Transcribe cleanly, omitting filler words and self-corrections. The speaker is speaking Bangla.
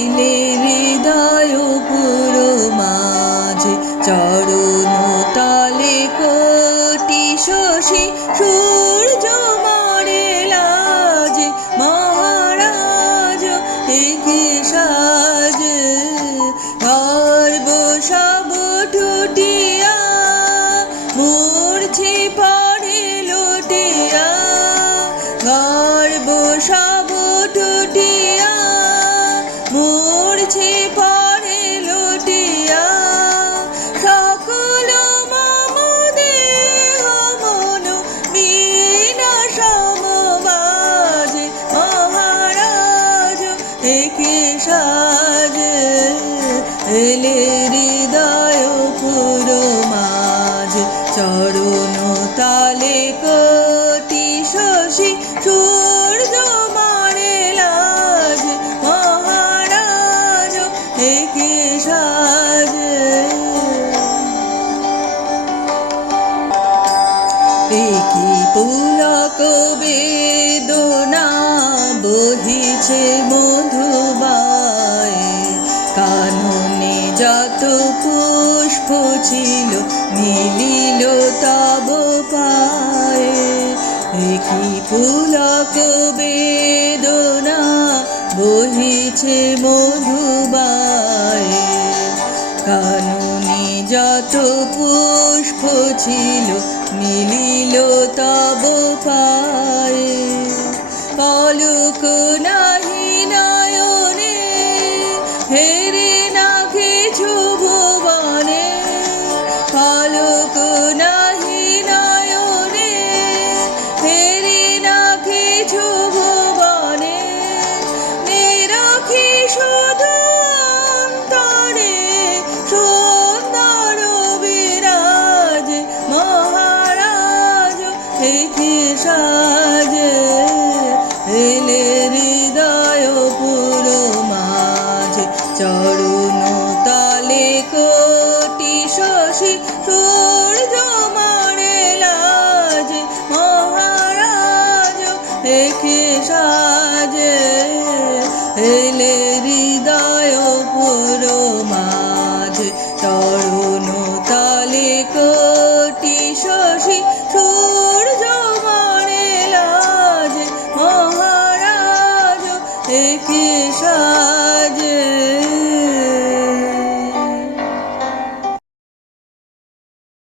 এলে হৃদয় পুরো মাঝে চরণ তালে কোটি শশী সূর্য মরে লাজে মহারাজ একে সাজে গর্ব সব টুটিয়া মূর্ছি পড়ে লুটিয়া গর্ব সব টুটিয়া মূর্ছি পড়ে লুটিয়া সকল মম দেহ মন বিনা সমবাজে মহারাজ একে সাজে এলে হৃদয় পুরো মাঝে চরণ তালে কোটি শশী সূর্য মরে লাজে মহারাজ একে সাজে একি পুলক বেদনা বহিছে মধুবায় কাননে যত পুষ্প ছিল মিলিল তব পায়ে একি পুলক বেদনা বহিছে মধুবায় কাননে যত পুষ্প ছিল মিলিল তব পায়ে পলক নাহি নয়নে হেরে না কিছু ভুবনে পলক নাহি নয়নে হেরে না কিছু ভুবনে নিরখি শুধু অন্তরে সুন্দর বিরাজ মহারাজ একে সাজে এলে হৃদয় পুরো মাঝে চরণ তালে কোটি শশী সূর্য মরে লাজে মহারাজ একে সাজে এলে হৃদয় পুরো মাঝে চরণ তালে কোটি শশী